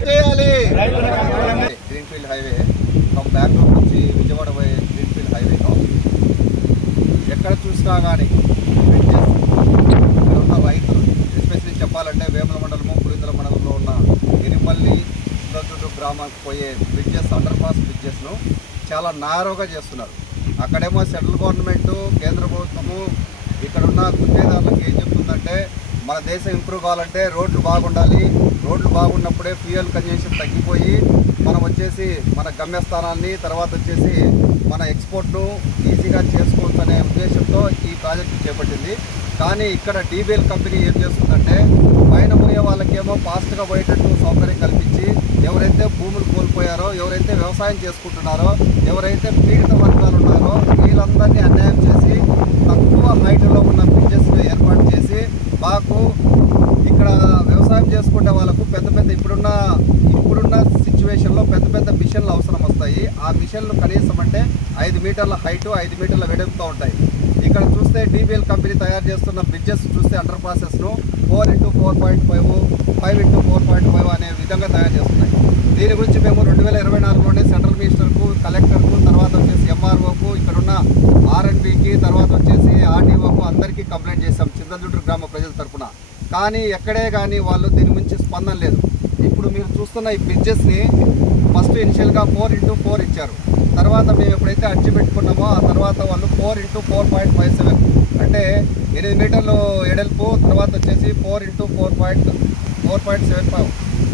చేయాలి greenfield highway from Bengaluru నుంచి విజయవాడ పోయే గ్రీన్ఫీల్డ్ హైవే ఎక్కడ చూసినా కానీ ఇక్కడ ఉన్న రైతులు ఎస్పెషల్లీ చెప్పాలంటే వేముల మండలము పులిందల మండలంలో ఉన్న ఎనిమల్లి చుట్టూ గ్రామానికి పోయే బ్రిడ్జెస్ అండర్ పాస్ బ్రిడ్జెస్ను చాలా నారోగా చేస్తున్నారు. అక్కడేమో సెంట్రల్ గవర్నమెంటు కేంద్ర ప్రభుత్వము ఇక్కడ ఉన్న గుత్తేదారులకు ఏం చెప్తుందంటే మన దేశం ఇంప్రూవ్ కావాలంటే రోడ్లు బాగుండాలి. రోడ్లు బాగున్నప్పుడే ఫ్యూయల్ కన్జంప్షన్ తగ్గిపోయి మనం వచ్చేసి మన గమ్యస్థానాన్ని తర్వాత వచ్చేసి మన ఎక్స్పోర్ట్ను ఈజీగా చేసుకోవచ్చు అనే ఉద్దేశంతో ఈ ప్రాజెక్టు చేపట్టింది. కానీ ఇక్కడ డీబీఎల్ కంపెనీ ఏం చేస్తుందంటే పైన పోయే వాళ్ళకేమో ఫాస్ట్గా పోయేటట్టు సౌకర్యం కల్పించి ఎవరైతే భూములు కోల్పోయారో ఎవరైతే వ్యవసాయం చేసుకుంటున్నారో ఎవరైతే పీడిత వర్గాలు ఉన్నారో వీళ్ళందరినీ అన్యాయం చేసి తక్కువ హైట్లో ఉన్న బ్రిడ్జెస్ని ఏర్పాటు చేసి మాకు ఇక్కడ వ్యవసాయం చేసుకునే వాళ్ళకు పెద్ద పెద్ద ఇప్పుడున్న ఇప్పుడున్న సిచ్యువేషన్లో పెద్ద పెద్ద మిషన్లు అవసరం వస్తాయి. ఆ మిషన్లు కనీసం అంటే ఐదు మీటర్ల హైట్ ఐదు మీటర్ల వెడల్పుతో ఉంటాయి. ఇక్కడ చూస్తే డీబీఎల్ కంపెనీ తయారు చేస్తున్న బ్రిడ్జెస్ చూస్తే అండర్ ప్రాసెస్ను four into four point five five into four point five అనే విధంగా తయారు చేస్తున్నాయి. దీని గురించి మేము రెండు వేల ఇరవై నాలుగులోనే సెంట్రల్ మినిస్టర్కు కలెక్టర్కు తర్వాత వచ్చేసి ఎంఆర్ఓకు ఇక్కడున్న ఆర్ఎన్బికి తర్వాత వచ్చేసి ఆర్డీఓకు అందరికీ కంప్లైంట్ చేశాం. చింతజుట్టు గ్రామ కానీ ఎక్కడే కానీ వాళ్ళు దీని గురించి స్పందన లేదు. ఇప్పుడు మీరు చూస్తున్న ఈ బ్రిడ్జెస్ని ఫస్ట్ ఇనిషియల్గా ఫోర్ ఇంటూ ఫోర్ ఇచ్చారు. తర్వాత మేము ఎప్పుడైతే అర్జీ పెట్టుకున్నామో ఆ తర్వాత వాళ్ళు four into four point five seven అంటే ఎనిమిది మీటర్లు ఎడల్పు తర్వాత వచ్చేసి four into four point four point seven five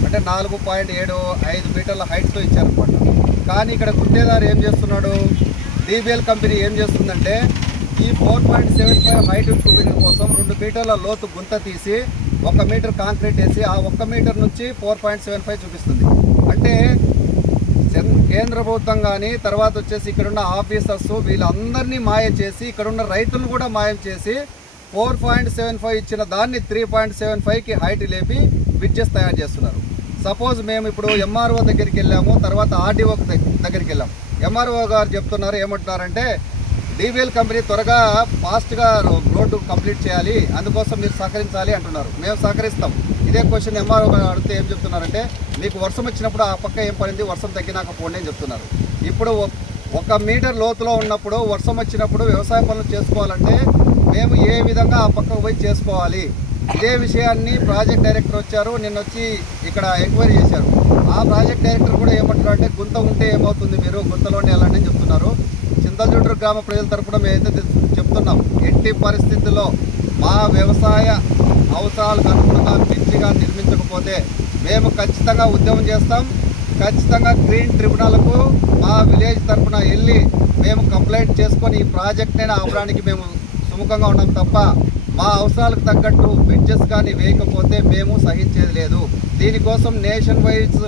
అంటే నాలుగు పాయింట్ ఏడు ఐదు మీటర్ల హైట్తో ఇచ్చారనమాట కానీ ఇక్కడ గుత్తేదారు ఏం చేస్తున్నాడు? డీబీఎల్ కంపెనీ ఏం చేస్తుందంటే ఈ four point seven five height improvement కోసం రెండు మీటర్ల లోతు గుంత తీసి ఒక మీటర్ కాంక్రీట్ వేసి ఆ ఒక్క మీటర్ నుంచి ఫోర్ పాయింట్ సెవెన్ ఫైవ్ చూపిస్తుంది. అంటే కేంద్ర ప్రభుత్వం కానీ తర్వాత వచ్చేసి ఇక్కడున్న ఆఫీసర్స్ వీళ్ళందరినీ మాయ చేసి ఇక్కడున్న రైతులను కూడా మాయం చేసి ఫోర్ పాయింట్ సెవెన్ ఫైవ్ ఇచ్చిన దాన్ని త్రీ పాయింట్ సెవెన్ ఫైవ్కి హైట్ లేపి బ్రిడ్జెస్ తయారు చేస్తున్నారు. సపోజ్ మేము ఇప్పుడు ఎంఆర్ఓ దగ్గరికి వెళ్ళాము తర్వాత ఆర్డీఓ దగ్గరికి వెళ్ళాము ఎంఆర్ఓ గారు చెప్తున్నారు ఏమంటున్నారంటే డీవీఎల్ కంపెనీ త్వరగా ఫాస్ట్గా రోడ్డు కంప్లీట్ చేయాలి. అందుకోసం మీరు సహకరించాలి అంటున్నారు. మేము సహకరిస్తాం. ఇదే క్వశ్చన్ ఎంఆర్ఓ అడిగితే ఏం చెప్తున్నారంటే మీకు వర్షం వచ్చినప్పుడు ఆ పక్క ఏం పడింది? వర్షం తగ్గినాక పోండి అని చెప్తున్నారు. ఇప్పుడు ఒక మీటర్ లోతులో ఉన్నప్పుడు వర్షం వచ్చినప్పుడు వ్యవసాయ పనులు చేసుకోవాలంటే మేము ఏ విధంగా ఆ పక్కకు పోయి చేసుకోవాలి? ఇదే విషయాన్ని ప్రాజెక్ట్ డైరెక్టర్ వచ్చారు. నిన్న వచ్చి ఇక్కడ ఎంక్వైరీ చేశారు. ఆ ప్రాజెక్ట్ డైరెక్టర్ కూడా ఏమంటున్నారు అంటే గుంత ఉంటే ఏమవుతుంది మీరు? గుంతలోనే వెళ్ళండి అని చెప్తున్నారు. చింతలజుడ్రు గ్రామ ప్రజల తరపున మేమైతే చెప్తున్నాం ఎట్టి పరిస్థితుల్లో మా వ్యవసాయ అవసరాలకు అనుగుణంగా మిర్చిగా నిర్మించకపోతే మేము ఖచ్చితంగా ఉద్యమం చేస్తాం. ఖచ్చితంగా గ్రీన్ ట్రిబ్యునల్కు మా విలేజ్ తరపున వెళ్ళి మేము కంప్లైంట్ చేసుకొని ఈ ప్రాజెక్ట్నైనా ఆపడానికి మేము సుముఖంగా ఉన్నాం తప్ప మా అవసరాలకు తగ్గట్టు బెడ్జెస్ కానీ వేయకపోతే మేము సహించేది లేదు. దీనికోసం నేషన్ వైజ్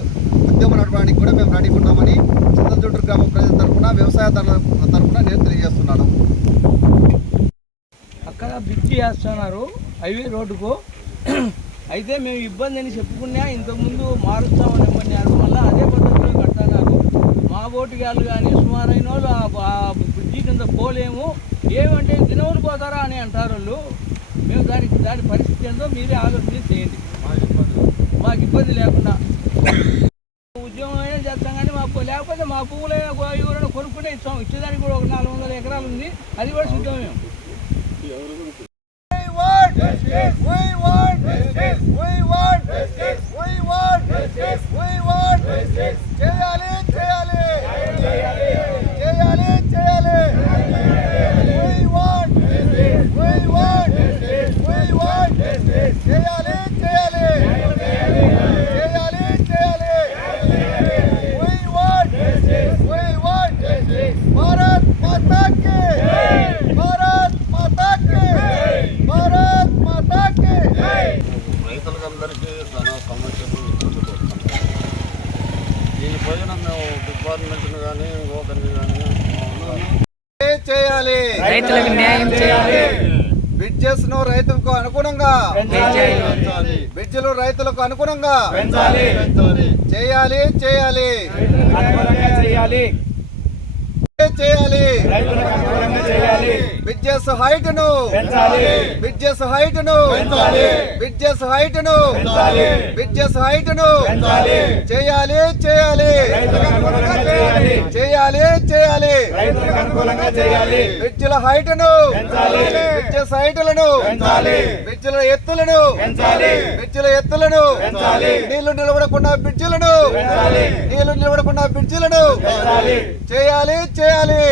ఉద్యమం నడపడానికి కూడా మేము రెడీ ఉన్నామని చింతలచుట్టు గ్రామ ప్రజల తరఫున వ్యవసాయదారుల తరఫున నేను తెలియజేస్తున్నాను. అక్కడ బ్రిడ్జ్ చేస్తున్నారు హైవే రోడ్డుకు. అయితే మేము ఇబ్బంది అని చెప్పుకున్నా ఇంతకుముందు మారుస్తామని ఇవ్వన్నారు మళ్ళీ అదే పద్ధతిలో కట్టన్నారు మా ఓటు గాళ్ళు కానీ సుమారైన వాళ్ళు ఆ- బ్రిడ్జి కింద పోలేము. ఏమంటే దినవులు పోతారా అని అంటారు వాళ్ళు. మేము దానికి దాని పరిస్థితి ఏంటో మీరే ఆలోచన చేయండి. మాకు ఇబ్బంది లేకుండా ఉద్యోగం అయినా చేస్తాం కానీ మాకు మా పువ్వులైనా ఎవరైనా కొనుక్కుంటే ఇస్తాం ఇచ్చేదానికి కూడా ఒక నాలుగు వందల ఎకరాలు ఉంది. అది కూడా సిద్ధం మేము. చేయాలి చేయాలి. చేయాలి చేయాలి. We want justice. We want justice. We want justice. చేయాలి చేయాలి చేయాలి చేయాలి We want justice. We want justice. Bharat మాతా కి భారత్ మాతా కి భారత్ మాతా కి రైతులందరికీ చాలా సమస్యలు ఇబ్బందులు వస్తున్నాయి దీనిపైన మేము డిపార్ట్మెంట్ని కానీ కానీ చేయాలి రైతులకు న్యాయం చేయాలి. బ్రిడ్జెస్ను రైతులకు అనుగుణంగా. పెంచాలి బ్రిడ్జిలు రైతులకు అనుగుణంగా. పెంచాలి చేయాలి. చేయాలి. చేయాలి. చేయాలి. బిడ్జెస్ హైట్ను పెంచాలి. బిడ్జెస్ హైట్ను పెంచాలి. బిడ్జెస్ హైట్ను పెంచాలి. బిడ్జెస్ హైట్ను పెంచాలి చేయాలి. చేయాలి చేయాలి. చేయాలి. బ్రిడ్జిల హైట్ను పెంచాలి. బ్రిడ్జెస్ హైట్లను. పెంచాలి. బ్రిడ్జిల ఎత్తులను. పెంచాలి. బ్రిడ్జిల ఎత్తులను. పెంచాలి. నీళ్ళు నిలబడకుండా బ్రిడ్జిలను పెంచాలి. నీళ్ళు నిలబడకుండా బ్రిడ్జిలను పెంచాలి. చేయాలి చేయాలి.